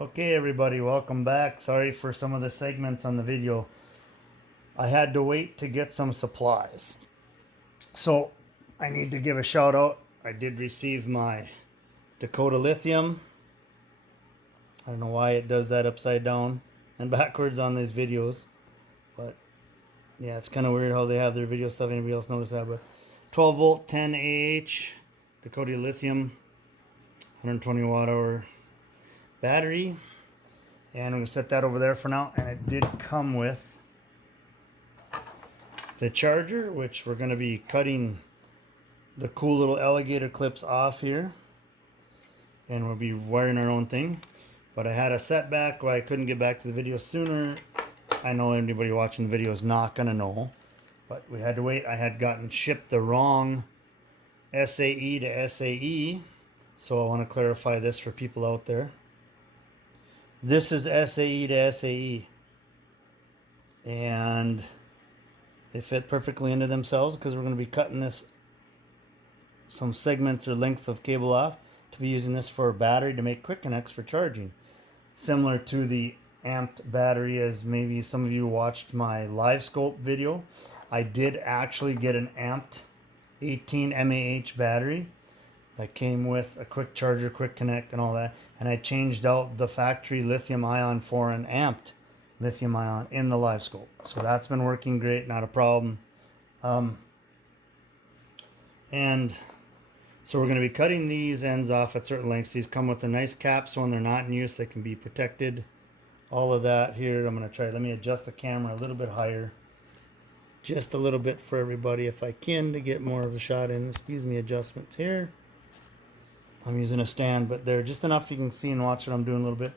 Okay, everybody, welcome back. Sorry for some of the segments on the video. I had to wait to get some supplies. So I need to give a shout out. I did receive my Dakota lithium. I don't know why it does that upside down and backwards on these videos, but yeah, it's kind of weird how they have their video stuff. Anybody else notice that? But 12 volt 10 AH Dakota lithium, 120 watt hour battery. And I'm going to set that over there for now. And it did come with the charger, which we're going to be cutting the cool little alligator clips off here. And we'll be wiring our own thing. But I had a setback where I couldn't get back to the video sooner. I know anybody watching the video is not going to know. But we had to wait. I had gotten shipped the wrong SAE to SAE. So I want to clarify this for people out there. This is SAE to SAE, and they fit perfectly into themselves because we're going to be cutting this some segments or length of cable off to be using this for a battery to make quick connects for charging, similar to the amped battery. As maybe some of you watched my live scope video, I did actually get an amped 18 mAh battery that came with a quick charger, quick connect, and all that. And I changed out the factory lithium ion for an amped lithium ion in the live scope. So that's been working great, not a problem. And so we're going to be cutting these ends off at certain lengths. These come with a nice cap, so when they're not in use, they can be protected. All of that here, I'm going to try. Let me adjust the camera a little bit higher. Just a little bit for everybody if I can to get more of the shot in. Excuse me, adjustment here. I'm using a stand, but they're just enough you can see and watch what I'm doing a little bit.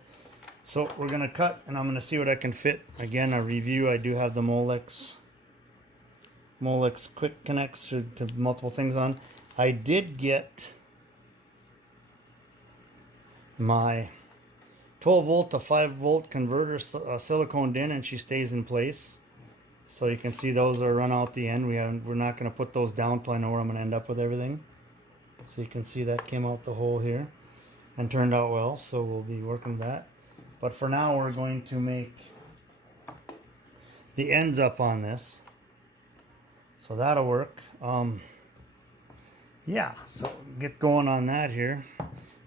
So we're going to cut, and I'm going to see what I can fit. Again, a review. I do have the Molex quick connects to multiple things on. I did get my 12 volt to 5 volt converter siliconed in, and she stays in place. So you can see those are run out the end. We're not going to put those down until I know where I'm going to end up with everything. So you can see that came out the hole here and turned out well. So we'll be working with that. But for now, we're going to make the ends up on this. So that'll work. Yeah, so get going on that here.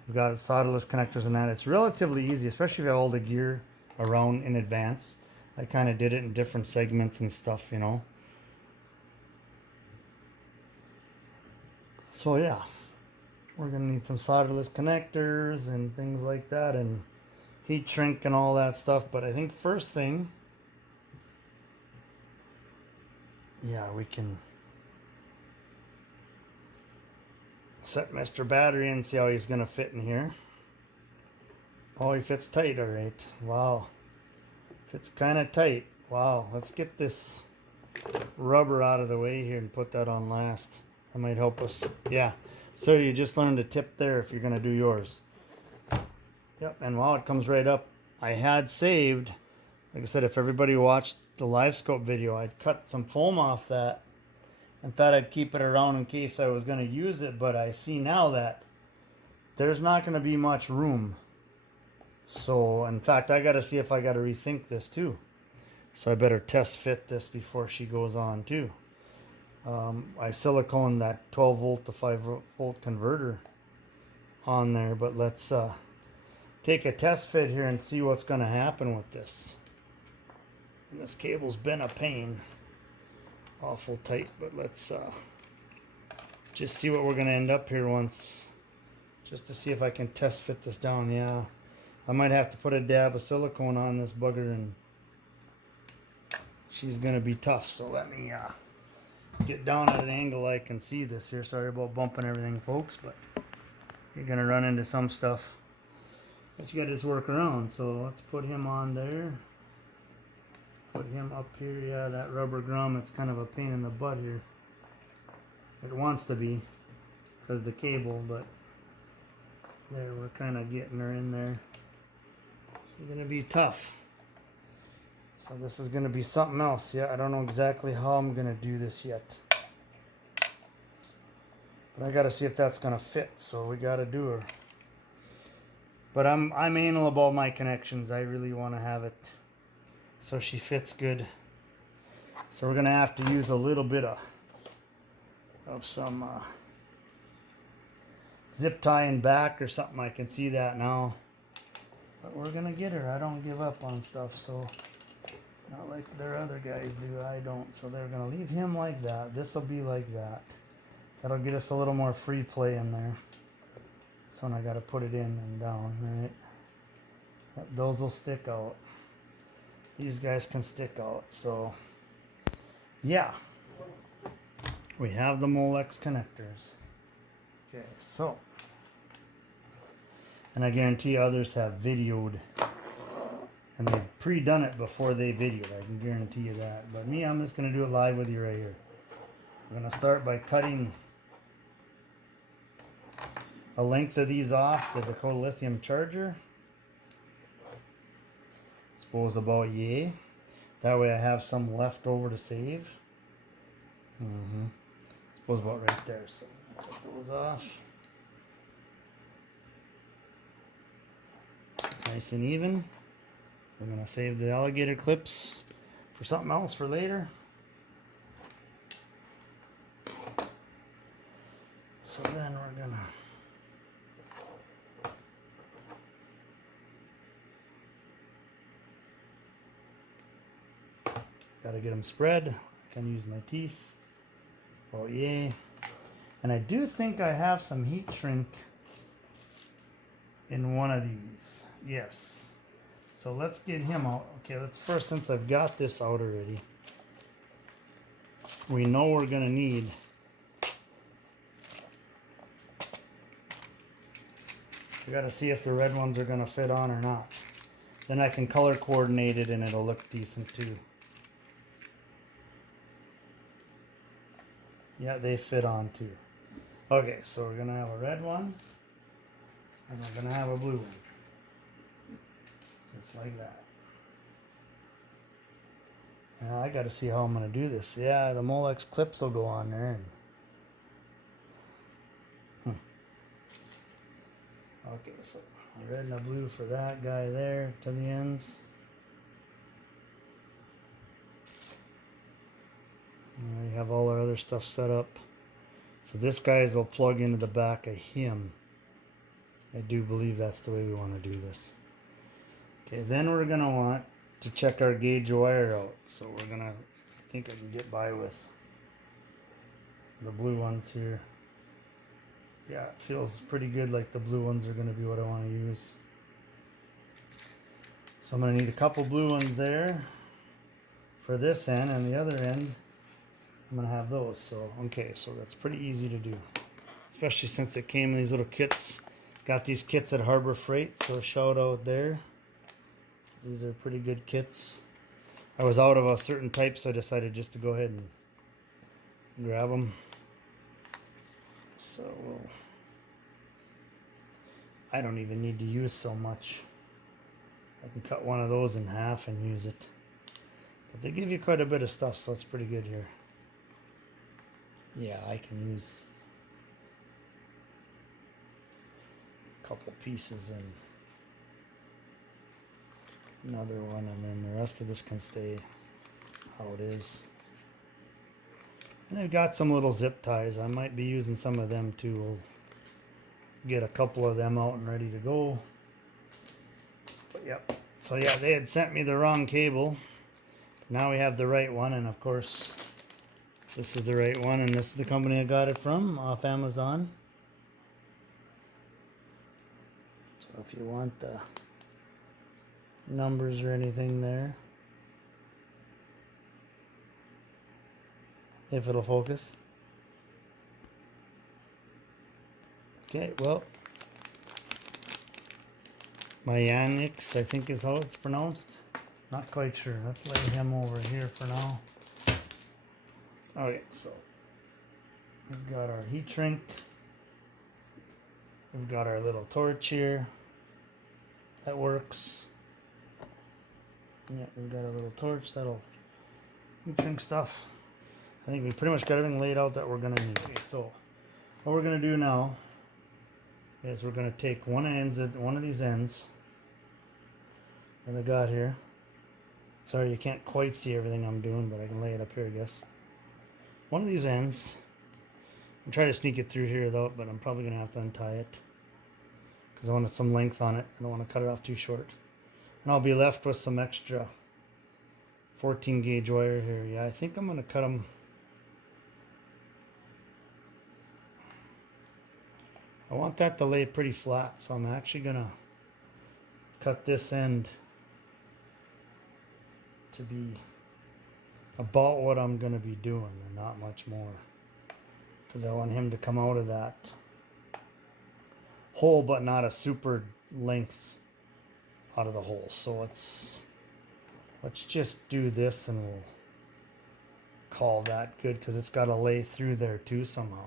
We've got solderless connectors and that. It's relatively easy, especially if you have all the gear around in advance. I kind of did it in different segments and stuff, you know. So yeah, we're going to need some solderless connectors and things like that, and heat shrink and all that stuff. But I think first thing, yeah, we can set Mr. Battery and see how he's going to fit in here. Oh, he fits tight, all right. Wow. Fits kind of tight. Wow. Let's get this rubber out of the way here and put that on last. That might help us. Yeah. So you just learned a tip there if you're going to do yours. Yep. And wow, it comes right up. I had saved, like I said, if everybody watched the live scope video, I'd cut some foam off that and thought I'd keep it around in case I was going to use it. But I see now that there's not going to be much room. So, in fact, I got to see if I got to rethink this too. So I better test fit this before she goes on too. I silicone that 12 volt to 5 volt converter on there, but let's take a test fit here and see what's going to happen with this. And this cable's been a pain, awful tight, but let's just see what we're going to end up here once, just to see if I can test fit this down. Yeah, I might have to put a dab of silicone on this bugger, and she's going to be tough. So let me get down at an angle I can see this here. Sorry about bumping everything, folks, but you're going to run into some stuff that you got to just work around. So let's put him on there. Put him up here. Yeah, that rubber grommet, it's kind of a pain in the butt here. It wants to be because of the cable, but there, we're kind of getting her in there. She's going to be tough. So this is going to be something else. Yeah, I don't know exactly how I'm going to do this yet. But I got to see if that's going to fit. So we got to do her. But I'm anal about my connections. I really want to have it so she fits good. So we're gonna have to use a little bit of some zip tying back or something. I can see that now. But we're gonna get her. I don't give up on stuff, so not like their other guys do. I don't. So they're gonna leave him like that. This will be like that. That'll get us a little more free play in there. So I gotta put it in and down, right? Yep, those will stick out. These guys can stick out. So yeah, we have the Molex connectors. Okay, so, and I guarantee others have videoed, and they've pre-done it before they videoed. I can guarantee you that. But me, I'm just going to do it live with you right here. We're going to start by cutting a length of these off the Dakota Lithium charger. Suppose about yay. That way I have some left over to save. Suppose about right there. So cut those off. Nice and even. We're going to save the alligator clips for something else for later. So then we're going to gotta get them spread. I can use my teeth. Oh yay. And I do think I have some heat shrink in one of these. Yes. So let's get him out. Okay, let's first, since I've got this out already, we know we're gonna need we gotta see if the red ones are gonna fit on or not. Then I can color coordinate it and it'll look decent too. Yeah, they fit on too. Okay, so we're gonna have a red one and we're gonna have a blue one. Just like that. Now I gotta see how I'm gonna do this. Yeah, the Molex clips will go on there. Okay, so a red and a blue for that guy there to the ends. And we have all our other stuff set up. So this guy's will plug into the back of him. I do believe that's the way we want to do this. Okay, then we're going to want to check our gauge wire out. So we're going to, I think I can get by with the blue ones here. Yeah, it feels pretty good, like the blue ones are going to be what I want to use. So I'm going to need a couple blue ones there for this end, and the other end I'm going to have those. So, okay, so that's pretty easy to do, especially since it came in these little kits. Got these kits at Harbor Freight, so shout out there. These are pretty good kits. I was out of a certain type, so I decided just to go ahead and grab them. So I don't even need to use so much. I can cut one of those in half and use it. But they give you quite a bit of stuff, so it's pretty good here. Yeah, I can use a couple pieces and another one, and then the rest of this can stay how it is. And I've got some little zip ties. I might be using some of them too. We'll get a couple of them out and ready to go. But yep. So yeah, they had sent me the wrong cable. Now we have the right one, and of course this is the right one, and this is the company I got it from, off Amazon. So if you want the numbers or anything there, if it'll focus. Okay, well, Mayanix, I think is how it's pronounced. Not quite sure. Let's lay him over here for now. Okay, so we've got our heat shrink. We've got our little torch here. That works. Yeah, we've got a little torch that'll heat shrink stuff. I think we pretty much got everything laid out that we're going to need. Okay, so what we're going to do now is we're going to take one of these ends that I got here. Sorry you can't quite see everything I'm doing, but I can lay it up here, I guess. One of these ends, I'm trying to sneak it through here though, but I'm probably going to have to untie it because I wanted some length on it. I don't want to cut it off too short. And I'll be left with some extra 14 gauge wire here. Yeah, I think I'm going to cut them. I want that to lay pretty flat, so I'm actually going to cut this end to be about what I'm going to be doing and not much more, because I want him to come out of that hole but not a super length out of the hole. So let's just do this and we'll call that good, because it's got to lay through there too somehow.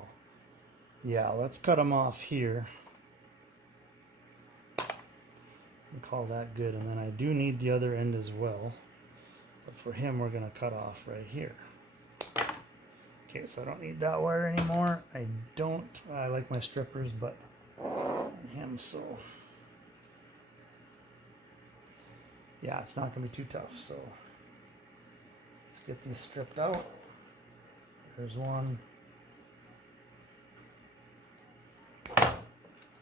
Yeah, let's cut them off here and call that good. And then I do need the other end as well, but for him we're going to cut off right here. Okay, so I don't need that wire anymore. I like my strippers, but him, so yeah, it's not going to be too tough. So let's get these stripped out. There's one.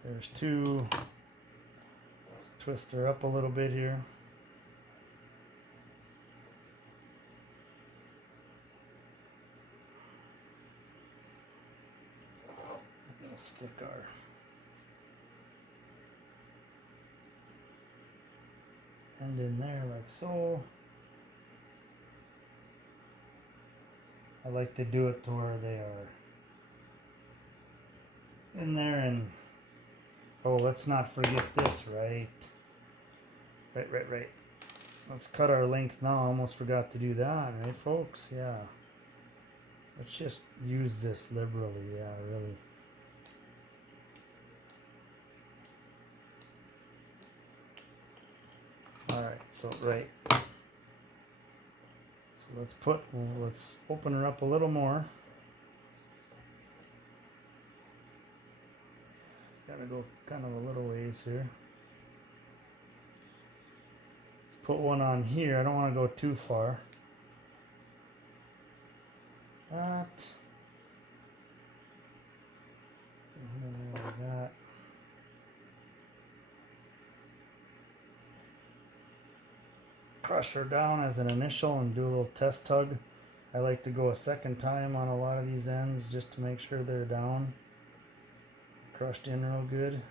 There's two. Let's twist her up a little bit here. We'll stick our end in there like so. I like to do it to where they are in there. And oh, let's not forget this, right? Right. Let's cut our length now. I almost forgot to do that, right, folks? Yeah. Let's just use this liberally, yeah, really. Alright, so right. So let's open her up a little more. Gotta go kind of a little ways here. Let's put one on here. I don't want to go too far. That. And then like that. Crush her down as an initial and do a little test tug. I like to go a second time on a lot of these ends just to make sure they're down. Crushed in real good.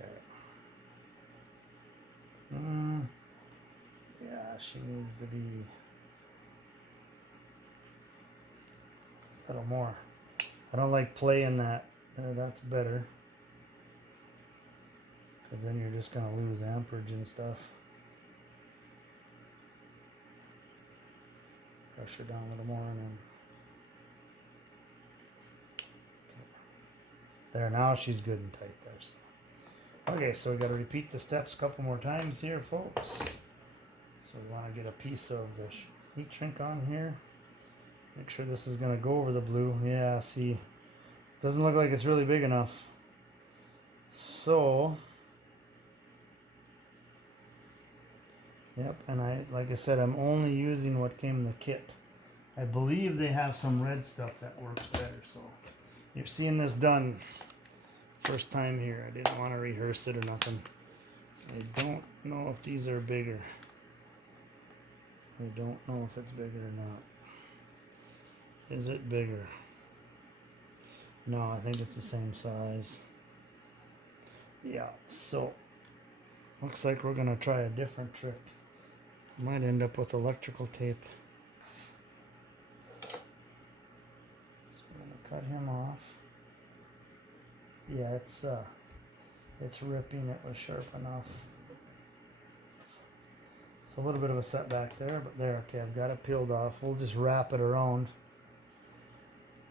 Okay. Yeah, she needs to be a little more. I don't like playing that there. That's better, because then you're just going to lose amperage and stuff. Crush her down a little more and then. There, now she's good and tight there. So. Okay, so we got to repeat the steps a couple more times here, folks. So we want to get a piece of the heat shrink on here. Make sure this is going to go over the blue. Yeah, see, doesn't look like it's really big enough. So, yep, and like I said, I'm only using what came in the kit. I believe they have some red stuff that works better, so you're seeing this done first time here. I didn't want to rehearse it or nothing. I don't know if these are bigger. I don't know if it's bigger or not. Is it bigger? No, I think it's the same size. Yeah, so looks like we're gonna try a different trick. Might end up with electrical tape. So I'm gonna cut him off. Yeah, it's ripping. It was sharp enough. So a little bit of a setback there, but there. Okay, I've got it peeled off. We'll just wrap it around.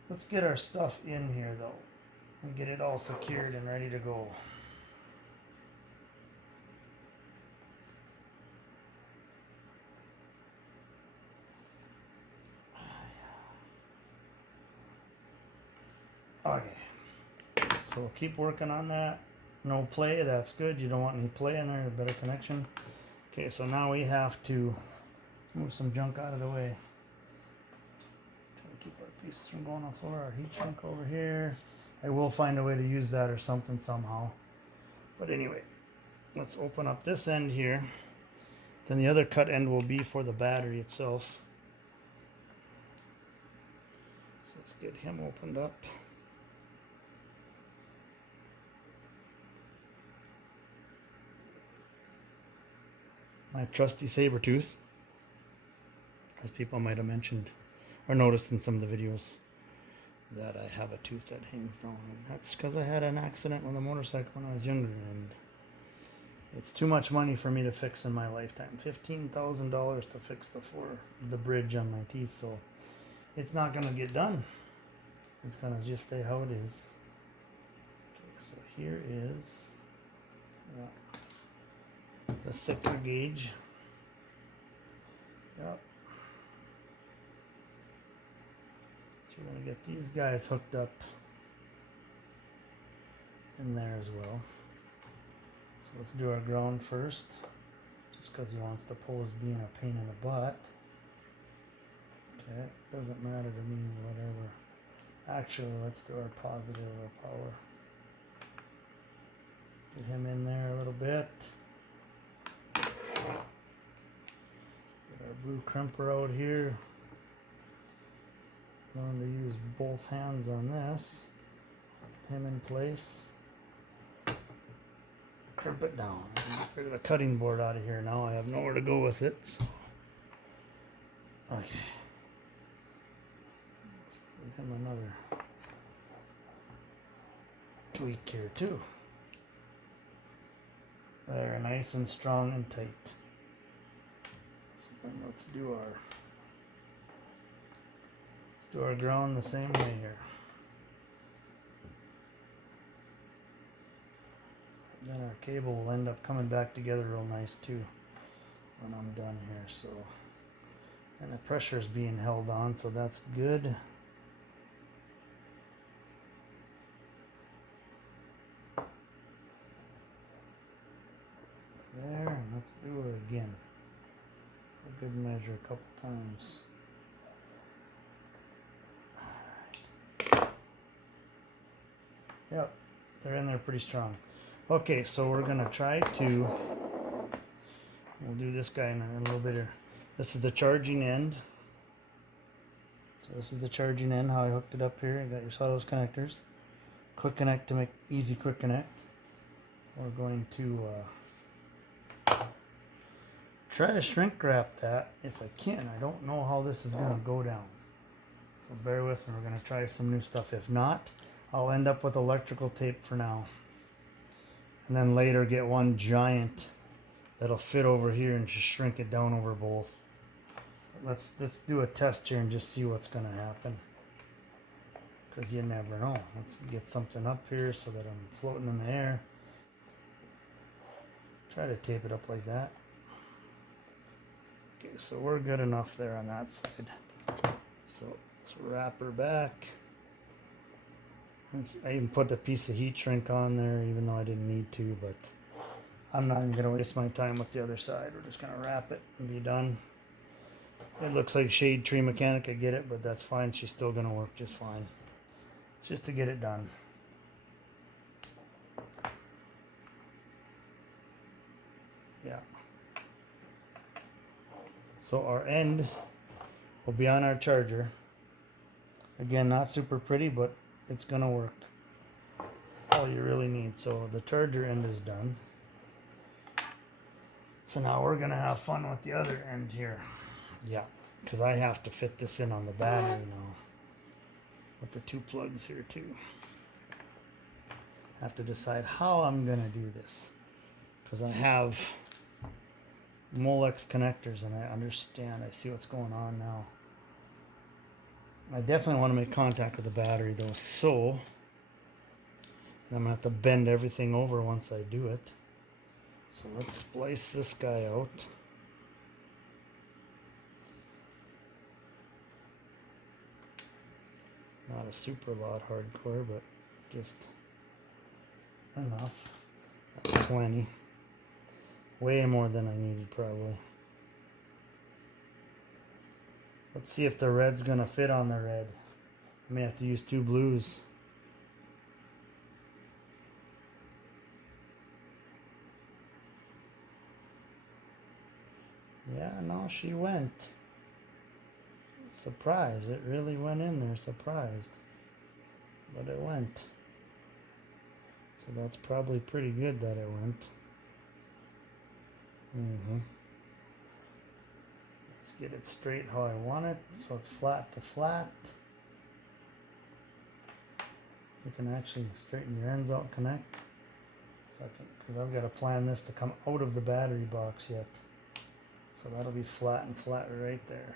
Let's get our stuff in here though, and get it all secured and ready to go. Okay, so we'll keep working on that. No play, that's good. You don't want any play in there, a better connection. Okay, so now we have to move some junk out of the way. Try to keep our pieces from going on the floor. Our heat shrink over here. I will find a way to use that or something somehow. But anyway, let's open up this end here. Then the other cut end will be for the battery itself. So let's get him opened up. My trusty saber tooth, as people might have mentioned or noticed in some of the videos, that I have a tooth that hangs down. And that's because I had an accident with a motorcycle when I was younger, and it's too much money for me to fix in my lifetime. $15,000 to fix the bridge on my teeth, so it's not gonna get done. It's gonna just stay how it is. Okay, so here is the thicker gauge. Yep. So we're going to get these guys hooked up in there as well. So let's do our ground first, just because he wants to pose being a pain in the butt. Okay, doesn't matter to me, whatever. Actually, let's do our positive or power. Get him in there a little bit. Get our blue crimper out here. Going to use both hands on this. Get him in place. Crimp it down. Get rid of the cutting board out of here now. I have nowhere to go with it. So. Okay. Let's give him another tweak here too. There, nice and strong and tight. So then let's do our ground the same way here. And then our cable will end up coming back together real nice too when I'm done here. So, and the pressure is being held on, so that's good. There, and let's do her again for good measure a couple times. Alright. Yep, they're in there pretty strong. Okay, so we're gonna try to, we'll do this guy in a little bit here. This is the charging end. So this is the charging end, how I hooked it up here. I got your saw those connectors. Quick connect to make easy quick connect. We're going to try to shrink wrap that if I can. I don't know how this is going to go down. So bear with me. We're going to try some new stuff. If not, I'll end up with electrical tape for now. And then later get one giant that'll fit over here and just shrink it down over both. Let's do a test here and just see what's going to happen. Because you never know. Let's get something up here so that I'm floating in the air. Try to tape it up like that. Okay, so we're good enough there on that side. So let's wrap her back. I even put a piece of heat shrink on there, even though I didn't need to, but I'm not even going to waste my time with the other side. We're just going to wrap it and be done. It looks like Shade Tree Mechanic, I get it, but that's fine. She's still going to work just fine. Just to get it done. Yeah. So our end will be on our charger. Again, not super pretty, but it's gonna work. That's all you really need. So the charger end is done. So now we're gonna have fun with the other end here. Yeah, because I have to fit this in on the battery now. With the two plugs here too. I have to decide how I'm gonna do this. Because I have Molex connectors and I understand. I see what's going on now. I definitely want to make contact with the battery though, so I'm gonna have to bend everything over once I do it. So let's splice this guy out. Not a super lot hardcore, but just enough. That's plenty. Way more than I needed probably. Let's see if the red's gonna fit on the red. I may have to use 2 blues. Yeah, no, she went. Surprise, it really went in there, surprised. But it went. So that's probably pretty good that it went. Let's get it straight how I want it, so it's flat to flat. You can actually straighten your ends out, connect. Second, because I've got to plan this to come out of the battery box yet. So that'll be flat and flat right there.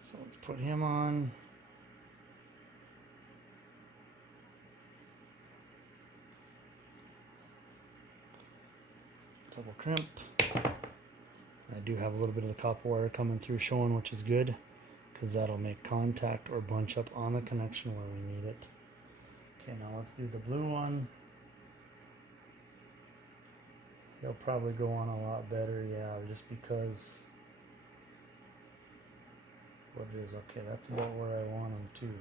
So let's put him on. Double crimp. I do have a little bit of the copper wire coming through showing, which is good, because that'll make contact or bunch up on the connection where we need it. Okay, now let's do the blue one. He'll probably go on a lot better, yeah, just because what it is. Okay, that's about where I want him too.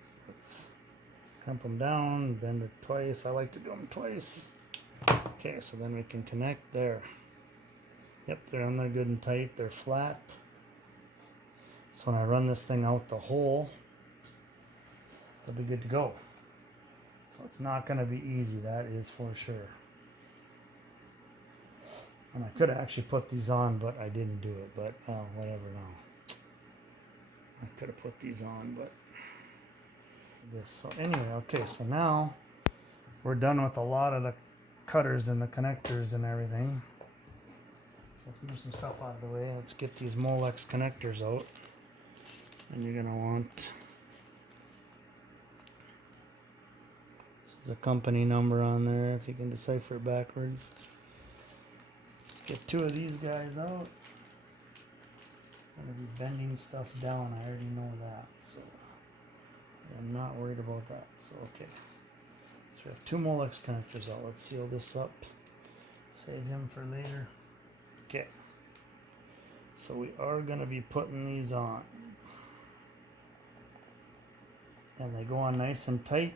So let's crimp them down, bend it twice. I like to do them twice. Okay, so then we can connect there. Yep, they're on there good and tight. They're flat. So when I run this thing out the hole, they'll be good to go. So it's not going to be easy, that is for sure. And I could actually put these on, but I didn't do it. But whatever now. I could have put these on, but this. So anyway, okay, so now we're done with a lot of the cutters and the connectors and everything. Let's move some stuff out of the way. Let's get these Molex connectors out. And you're going to want, this is a company number on there if you can decipher it backwards. Get 2 of these guys out. I'm going to be bending stuff down. I already know that. So I'm not worried about that. So okay. So we have 2 Molex connectors out. Let's seal this up. Save him for later. Okay. So we are going to be putting these on. And they go on nice and tight.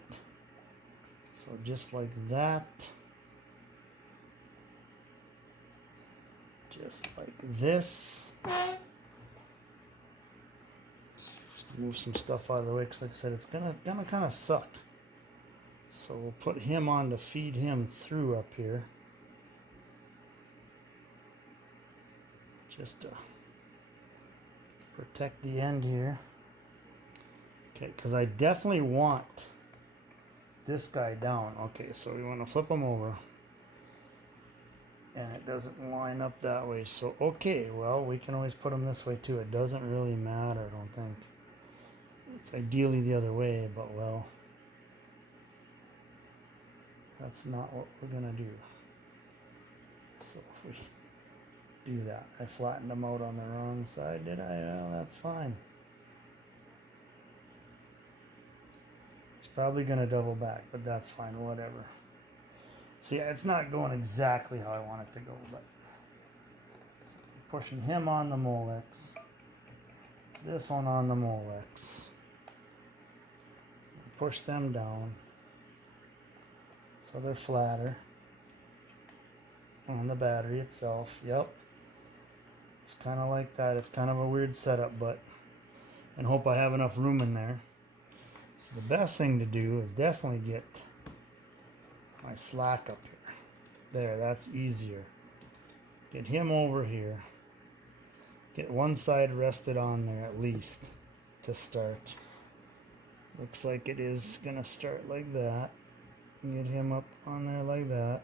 So just like that. Just like this. Move some stuff out of the way because like I said, it's gonna kind of suck. So we'll put him on to feed him through up here. Just to protect the end here. Okay, because I definitely want this guy down. Okay, so we want to flip him over. And it doesn't line up that way. So, okay, well, we can always put him this way too. It doesn't really matter, I don't think. It's ideally the other way, but well, that's not what we're going to do. So if we do that, I flattened them out on the wrong side, did I? Well, that's fine. It's probably going to double back, but that's fine, whatever. See, it's not going exactly how I want it to go, but so pushing him on the Molex, this one on the Molex, push them down so they're flatter on the battery itself. Yep, it's kind of like that. It's kind of a weird setup, but and hope I have enough room in there. So the best thing to do is definitely get my slack up here. There, that's easier. Get him over here. Get one side rested on there at least to start. Looks like it is gonna start like that. Get him up on there like that.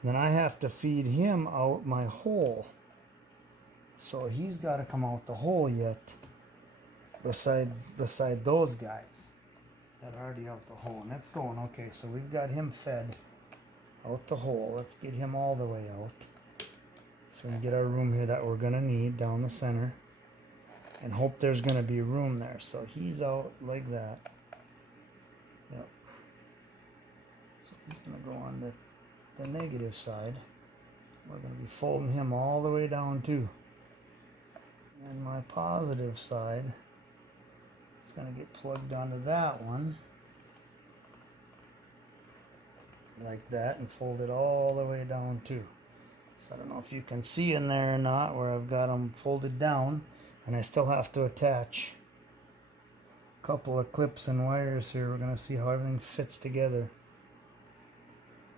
And then I have to feed him out my hole. So he's got to come out the hole yet. Beside those guys that are already out the hole. And that's going okay. So we've got him fed out the hole. Let's get him all the way out. So we can get our room here that we're gonna need down the center. and hope there's going to be room there. So he's out like that. Yep. So he's going to go on the negative side. We're going to be folding him all the way down too. And my positive side is going to get plugged onto that one. Like that, and fold it all the way down too. So I don't know if you can see in there or not where I've got them folded down, and I still have to attach a couple of clips and wires here. We're going to see how everything fits together.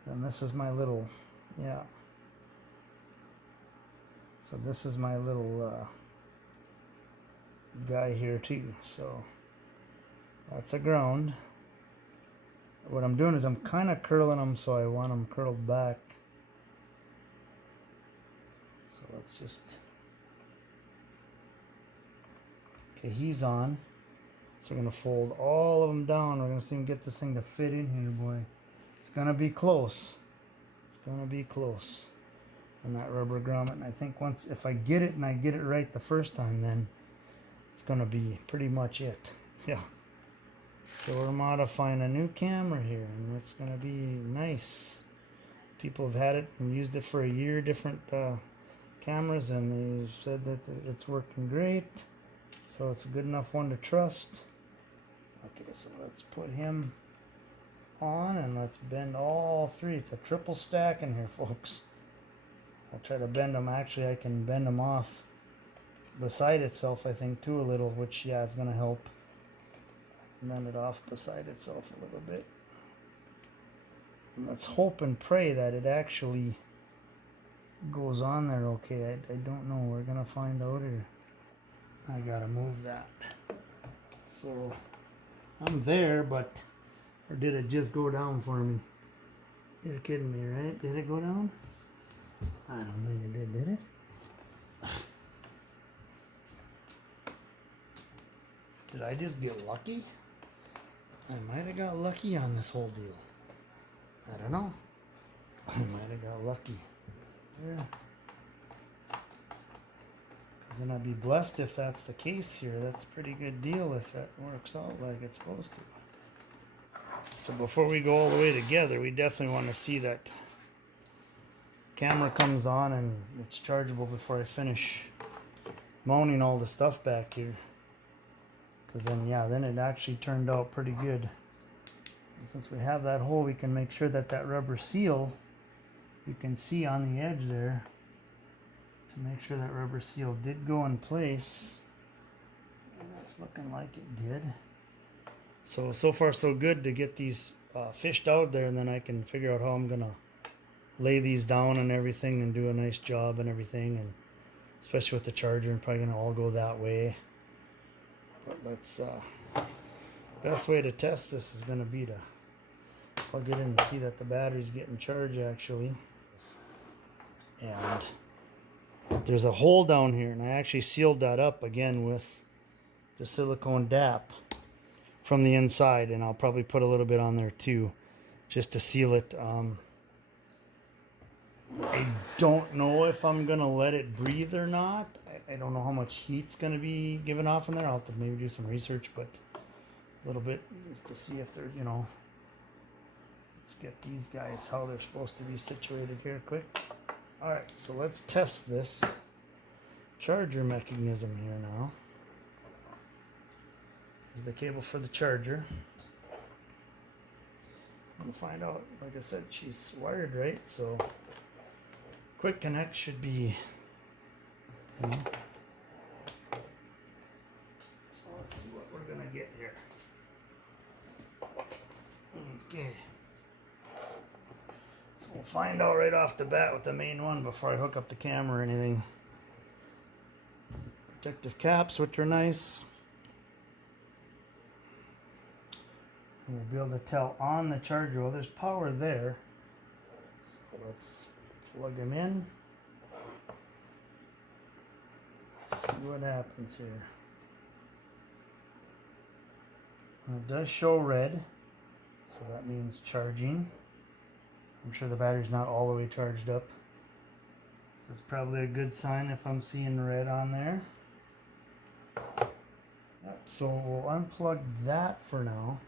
And this is my little, yeah. So this is my little guy here too. So that's a ground. What I'm doing is I'm kind of curling them, so I want them curled back. So let's just... Okay, he's on. So we're going to fold all of them down. We're going to see him get this thing to fit in here, boy. It's going to be close. It's going to be close. And that rubber grommet. And I think once, if I get it and I get it right the first time, then it's going to be pretty much it. Yeah. So we're modifying a new camera here, and it's going to be nice. People have had it and used it for a year, different cameras, and they've said that it's working great. So it's a good enough one to trust. Okay, so let's put him on, and let's bend all three. It's a triple stack in here, folks. I'll try to bend them. Actually, I can bend them off beside itself, I think, too, a little, which, yeah, is going to help. Bend it off beside itself a little bit. And let's hope and pray that it actually goes on there okay. I don't know. We're going to find out here. I got to move that. So I'm there, but... Or did it just go down for me? You're kidding me, right? Did it go down? I don't think it did it? Did I just get lucky? I might have got lucky on this whole deal. I don't know. I might have got lucky. Yeah. Because then I'd be blessed if that's the case here. That's a pretty good deal if that works out like it's supposed to. So before we go all the way together, we definitely want to see that camera comes on and it's chargeable before I finish mounting all the stuff back here. Because then, yeah, then it actually turned out pretty good. And since we have that hole, we can make sure that that rubber seal, you can see on the edge there, to make sure that rubber seal did go in place. And it's looking like it did. So far so good to get these fished out there, and then I can figure out how I'm going to lay these down and everything and do a nice job and everything. And especially with the charger, I'm probably going to all go that way. But let's, best way to test this is going to be to plug it in and see that the battery's getting charged actually. And there's a hole down here, and I actually sealed that up again with the silicone DAP from the inside, and I'll probably put a little bit on there too, just to seal it. I don't know if I'm going to let it breathe or not. I don't know how much heat's going to be given off in there. I'll have to maybe do some research, but a little bit just to see if there's, you know, let's get these guys how they're supposed to be situated here quick. All right, so let's test this charger mechanism here now. Here's the cable for the charger. I'm going to find out, like I said, she's wired right, so quick connect should be, you know. So let's see what we're going to get here. Okay. So we'll find out right off the bat with the main one before I hook up the camera or anything. Protective caps, which are nice. And we'll be able to tell on the charger, well, there's power there. So let's plug them in. See what happens here. And it does show red, so that means charging. I'm sure the battery's not all the way charged up. So it's probably a good sign if I'm seeing red on there. Yep, so we'll unplug that for now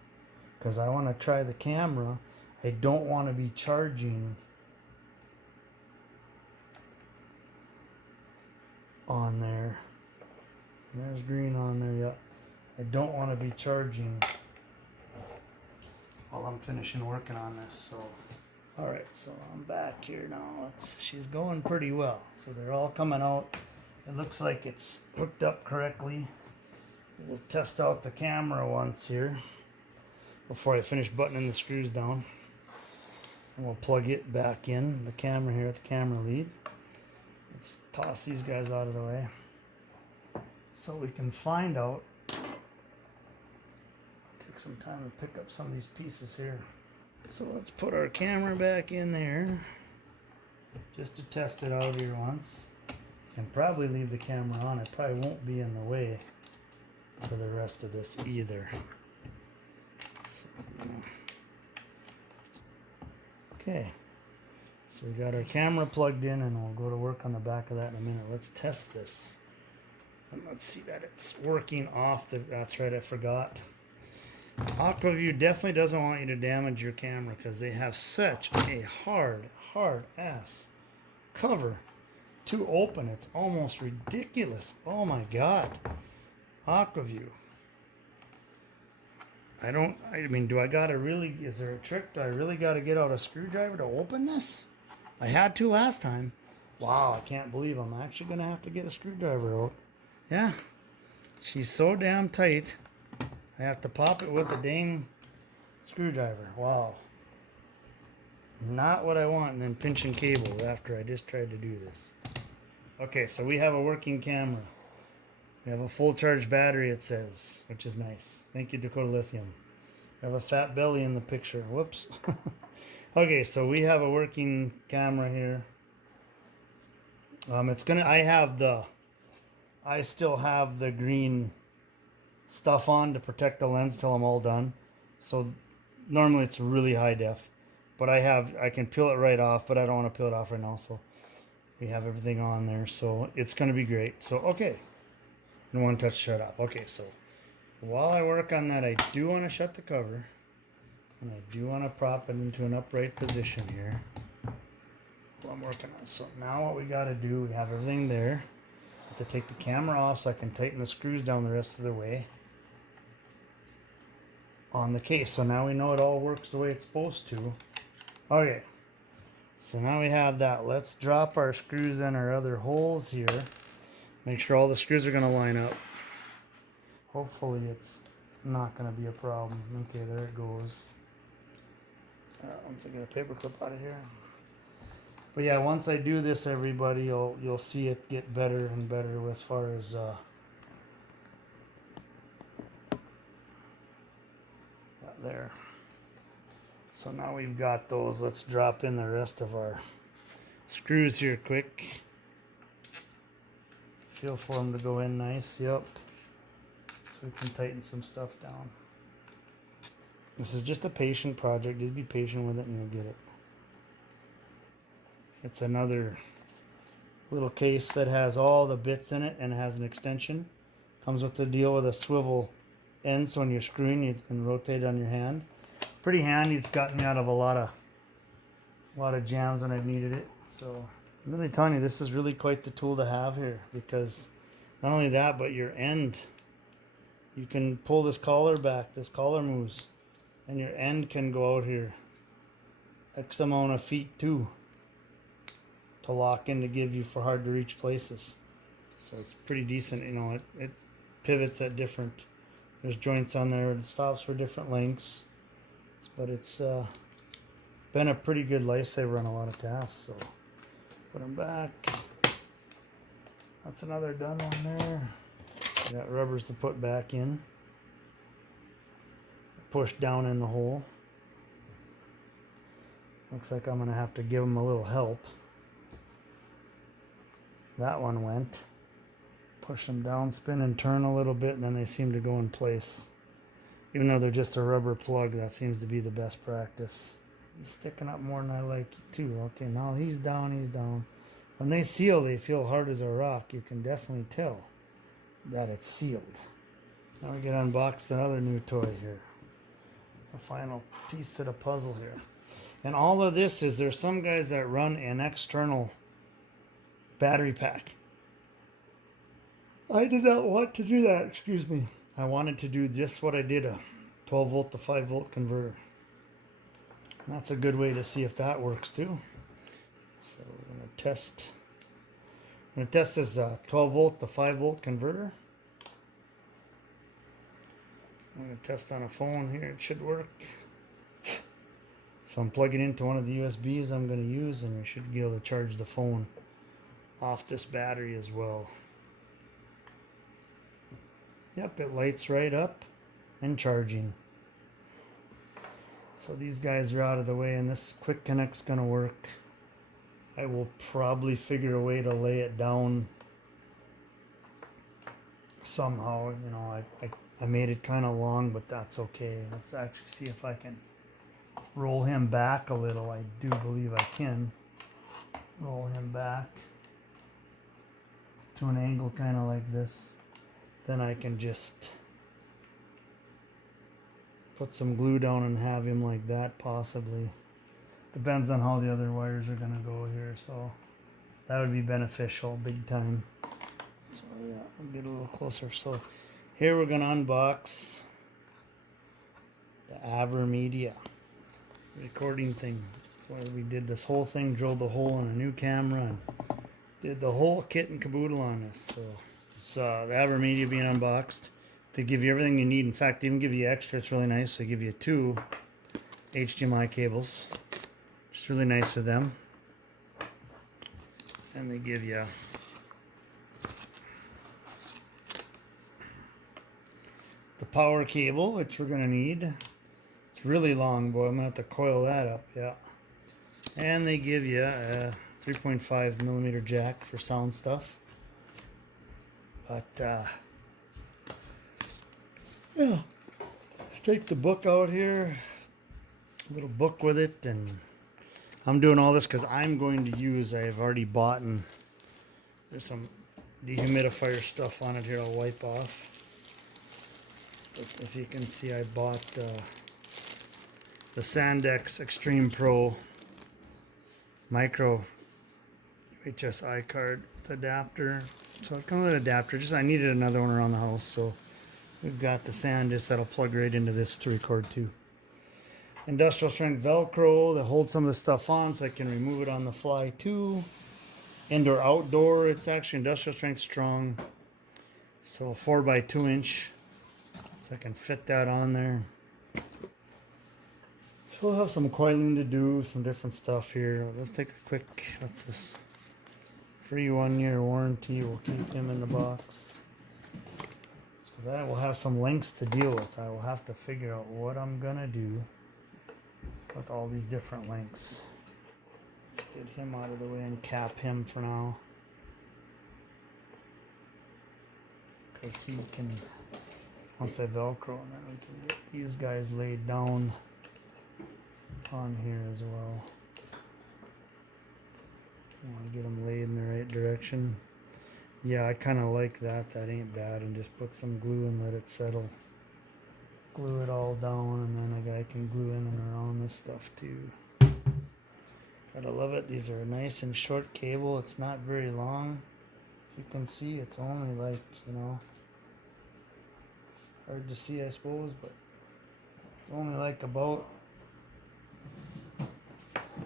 because I want to try the camera. I don't want to be charging on there. And there's green on there, yep. I don't want to be charging while I'm finishing working on this, so. Alright, so I'm back here now. She's going pretty well. So they're all coming out. It looks like it's hooked up correctly. We'll test out the camera once here before I finish buttoning the screws down. And we'll plug it back in, the camera here at the camera lead. Let's toss these guys out of the way so we can find out. Take some time to pick up some of these pieces here. So let's put our camera back in there just to test it out here once. And probably leave the camera on. It probably won't be in the way for the rest of this either. So, okay, so we got our camera plugged in and we'll go to work on the back of that in a minute. Let's test this. And let's see that it's working off the, that's right, I forgot. Aquaview definitely doesn't want you to damage your camera because they have such a hard ass cover to open. It's almost ridiculous. Oh my God. Aquaview. I mean, do I gotta really, is there a trick? Do I really gotta get out a screwdriver to open this? I had to last time. Wow, I can't believe I'm actually gonna have to get a screwdriver out. Yeah, she's so damn tight. I have to pop it with a dang screwdriver. Wow. Not what I want, and then pinching cable after I just tried to do this. Okay, so we have a working camera. We have a full charge battery, it says, which is nice. Thank you, Dakota Lithium. We have a fat belly in the picture. Whoops. Okay, so we have a working camera here. I still have the green stuff on to protect the lens till I'm all done. So normally it's really high def, but I can peel it right off, but I don't want to peel it off right now. So we have everything on there. So it's going to be great. So, okay. And one touch shut off. Okay, so while I work on that, I do want to shut the cover, and I do want to prop it into an upright position here while I'm working on it. So now what we got to do, we have everything there. I have to take the camera off so I can tighten the screws down the rest of the way on the case. So now we know it all works the way it's supposed to. Okay, so now we have that. Let's drop our screws in our other holes here. Make sure all the screws are going to line up. Hopefully it's not going to be a problem. Okay, there it goes. Once I get a paper clip out of here. But yeah, once I do this, everybody, you'll see it get better and better as far as there. So now we've got those. Let's drop in the rest of our screws here quick. Feel for them to go in nice. Yep. So we can tighten some stuff down. This is just a patient project. Just be patient with it and you'll get it. It's another little case that has all the bits in it and has an extension. Comes with the deal with a swivel end, so when you're screwing you can rotate it on your hand. Pretty handy. It's gotten me out of a lot of jams when I've needed it. So I'm really telling you, this is really quite the tool to have here, because not only that, but your end, you can pull this collar back, this collar moves, and your end can go out here X amount of feet too, to lock in to give you for hard to reach places. So it's pretty decent, you know. It pivots at different, there's joints on there, it stops for different lengths, but it's been a pretty good lifesaver on a lot of tasks. So put them back. That's another done one there. Got rubbers to put back in. Push down in the hole. Looks like I'm going to have to give them a little help. That one went. Push them down, spin and turn a little bit, and then they seem to go in place. Even though they're just a rubber plug, that seems to be the best practice. He's sticking up more than I like too. Okay, now he's down, he's down. When they seal, they feel hard as a rock. You can definitely tell. that it's sealed. Now we get to unbox the other new toy here. The final piece to the puzzle here. And all of this is, there's some guys that run an external battery pack. I did not want to do that, excuse me. I wanted to do just what I did, a 12 volt to 5 volt converter. And that's a good way to see if that works too. So we're going to test. I'm going to test this 12 volt to 5 volt converter. I'm going to test on a phone here. It should work. So I'm plugging into one of the USBs I'm going to use, and we should be able to charge the phone off this battery as well. Yep, it lights right up and charging. So these guys are out of the way, and this quick connect's going to work. I will probably figure a way to lay it down somehow. You know, I made it kind of long, but that's okay. Let's actually see if I can roll him back a little. I do believe I can roll him back to an angle kind of like this. Then I can just put some glue down and have him like that, possibly. Depends on how the other wires are gonna go here, so that would be beneficial big time. So yeah, I'll get a little closer. So here we're gonna unbox the Aquaview recording thing. That's why we did this whole thing, drilled a hole in a new camera, and did the whole kit and caboodle on this. So it's the Aquaview being unboxed. They give you everything you need. In fact, they even give you extra. It's really nice. They give you 2 HDMI cables. It's really nice of them. And they give you the power cable, which we're going to need. It's really long, boy. I'm going to have to coil that up. Yeah. And they give you a 3.5 millimeter jack for sound stuff. But, yeah. Take the book out here. A little book with it, and I'm doing all this because I'm going to use, I've already bought, and there's some dehumidifier stuff on it here I'll wipe off. If you can see, I bought the Sandex Extreme Pro micro HSI card with adapter. So it comes with an adapter. Just I needed another one around the house, so we've got the Sandisk that'll plug right into this to record too. Industrial strength Velcro that holds some of the stuff on, so I can remove it on the fly too. Indoor outdoor, it's actually industrial strength strong. So 4x2 inch, so I can fit that on there. So we'll have some coiling to do, some different stuff here. Let's take a quick, what's this? Free 1-year warranty. We'll keep him in the box. So that will have some links to deal with. I will have to figure out what I'm gonna do with all these different links. Let's get him out of the way and cap him for now, because he can, once I Velcro, and then we can get these guys laid down on here as well. I want to get them laid in the right direction. Yeah, I kind of like that. That ain't bad. And just put some glue and let it settle. Glue it all down, and then a guy can glue in and around this stuff too. Gotta love it. These are nice and short cable. It's not very long. You can see it's only like, you know, hard to see I suppose, but it's only like about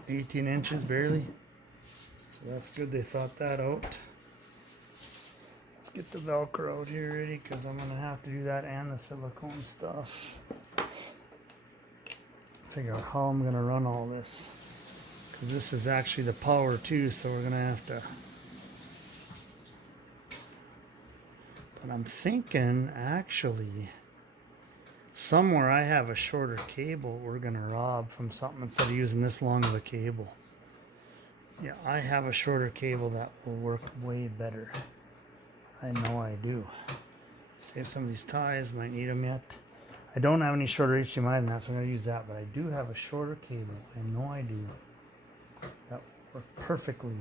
18 inches barely. So that's good they thought that out. Let's get the Velcro out here ready, because I'm gonna have to do that and the silicone stuff. Figure out how I'm gonna run all this, because this is actually the power too, so we're gonna have to. But I'm thinking actually somewhere I have a shorter cable we're gonna rob from something instead of using this long of a cable. Yeah, I have a shorter cable that will work way better. I know I do. Save some of these ties, might need them yet. I don't have any shorter HDMI than that, so I'm going to use that, but I do have a shorter cable. I know I do. That will work perfectly.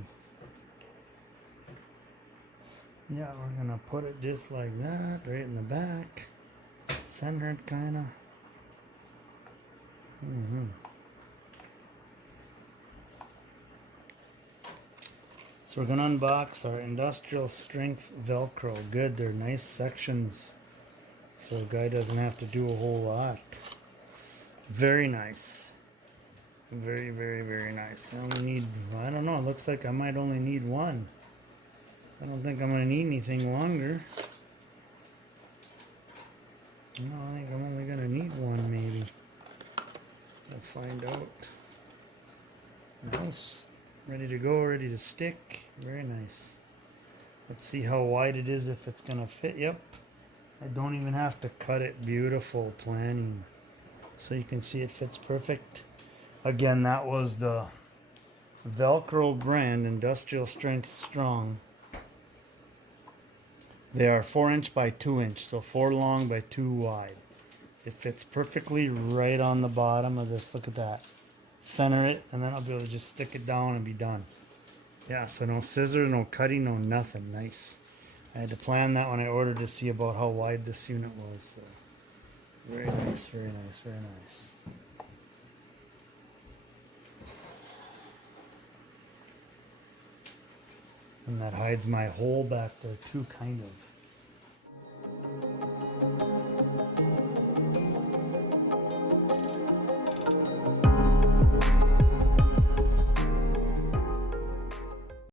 Yeah, we're gonna put it just like that, right in the back. Center it kinda. So we're gonna unbox our industrial strength Velcro. Good, they're nice sections, so a guy doesn't have to do a whole lot. Very nice. Very, very, very nice. I only need, I don't know, it looks like I might only need one. I don't think I'm gonna need anything longer. No, I think I'm only gonna need one maybe. We'll find out. Nice. Ready to go, ready to stick. Very nice. Let's see how wide it is, if it's gonna fit. Yep. I don't even have to cut it. Beautiful planning. So you can see it fits perfect. Again, that was the Velcro brand, Industrial Strength Strong. They are 4" by 2", so 4 long by 2 wide. It fits perfectly right on the bottom of this. Look at that. Center it, and then I'll be able to just stick it down and be done. Yeah, so no scissors, no cutting, no nothing. Nice. I had to plan that when I ordered to see about how wide this unit was. So very nice, very nice, very nice. And that hides my hole back there too, kind of.